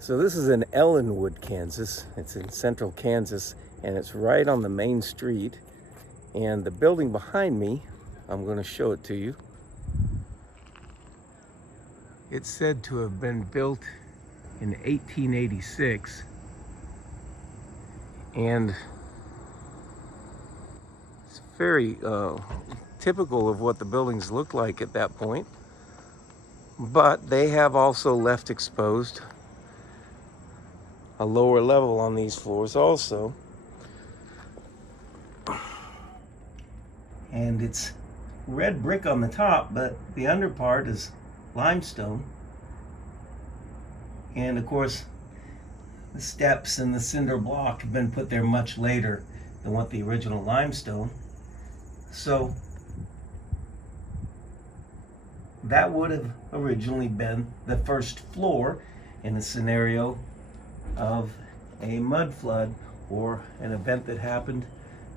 So this is in Ellinwood, Kansas. It's in central Kansas, and it's right on the main street. And the building behind me, I'm going to show it to you. It's said to have been built in 1886, and it's very typical of what the buildings looked like at that point. But they have also left exposed a lower level on these floors also. And it's red brick on the top, but the under part is limestone. And of course, the steps and the cinder block have been put there much later than what the original limestone. So that would have originally been the first floor in a scenario of a mud flood or an event that happened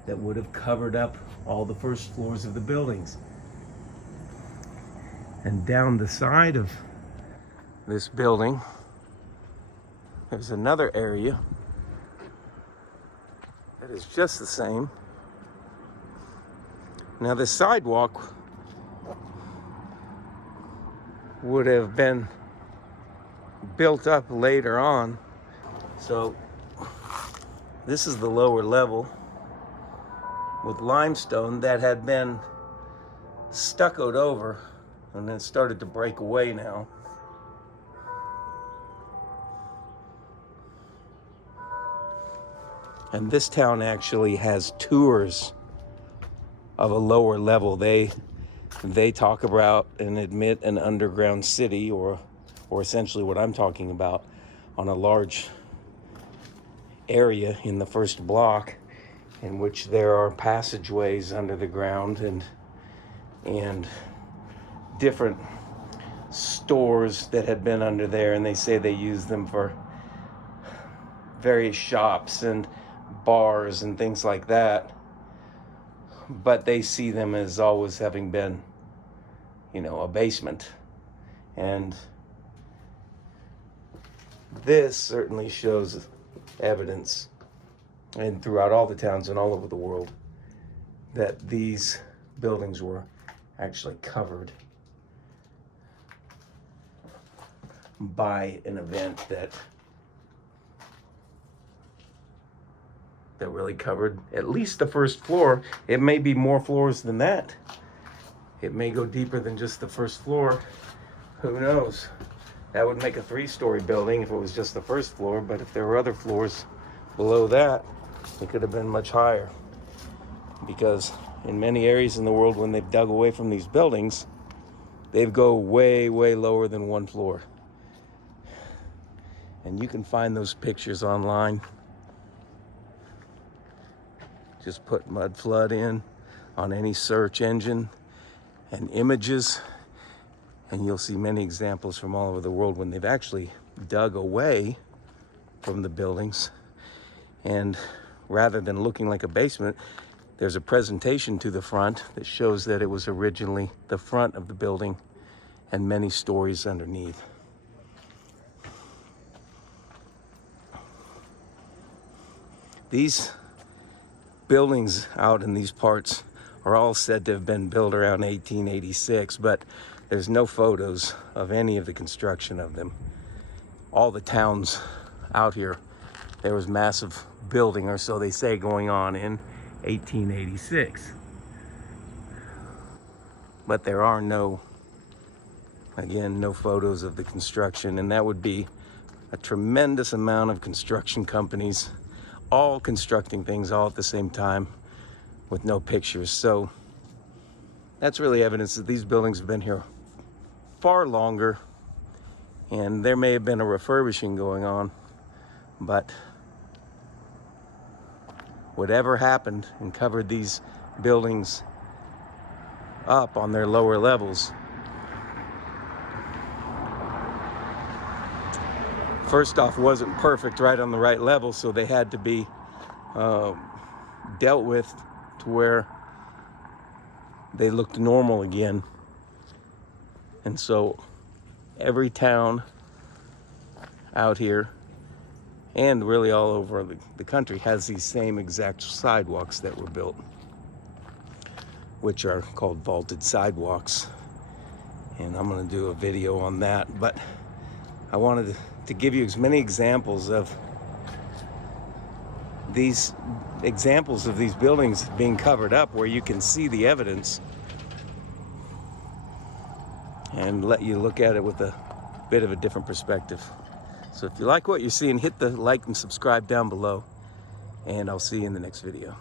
that would have covered up all the first floors of the buildings. And down the side of this building, there's another area that is just the same. Now the sidewalk would have been built up later on. So this is the lower level with limestone that had been stuccoed over and then started to break away now. And this town actually has tours of a lower level. They talk about and admit an underground city, or essentially what I'm talking about, on a large area in the first block in which there are passageways under the ground and different stores that had been under there, and they say they use them for various shops and bars and things like that, but they see them as always having been, a basement. And this certainly shows evidence, and throughout all the towns and all over the world, that these buildings were actually covered by an event that really covered at least the first floor. It may be more floors than that. It may go deeper than just the first floor. Who knows? That would make a 3-story building if it was just the first floor, but if there were other floors below that, it could have been much higher. Because in many areas in the world, when they've dug away from these buildings, they go way, way lower than 1 floor. And you can find those pictures online. Just put Mudflood in on any search engine and images, and you'll see many examples from all over the world when they've actually dug away from the buildings. And rather than looking like a basement, there's a presentation to the front that shows that it was originally the front of the building and many stories underneath. These buildings out in these parts are all said to have been built around 1886, but there's no photos of any of the construction of them. All the towns out here, there was massive building, or so they say, going on in 1886. But there are no photos of the construction, and that would be a tremendous amount of construction companies all constructing things all at the same time with no pictures. So that's really evidence that these buildings have been here far longer, and there may have been a refurbishing going on, but whatever happened and covered these buildings up on their lower levels, first off, wasn't perfect right on the right level, so they had to be dealt with to where they looked normal again. And so every town out here, and really all over the country, has these same exact sidewalks that were built, which are called vaulted sidewalks. And I'm going to do a video on that, but I wanted to give you as many examples of these buildings being covered up where you can see the evidence, and let you look at it with a bit of a different perspective. So if you like what you're seeing, hit the like and subscribe down below, and I'll see you in the next video.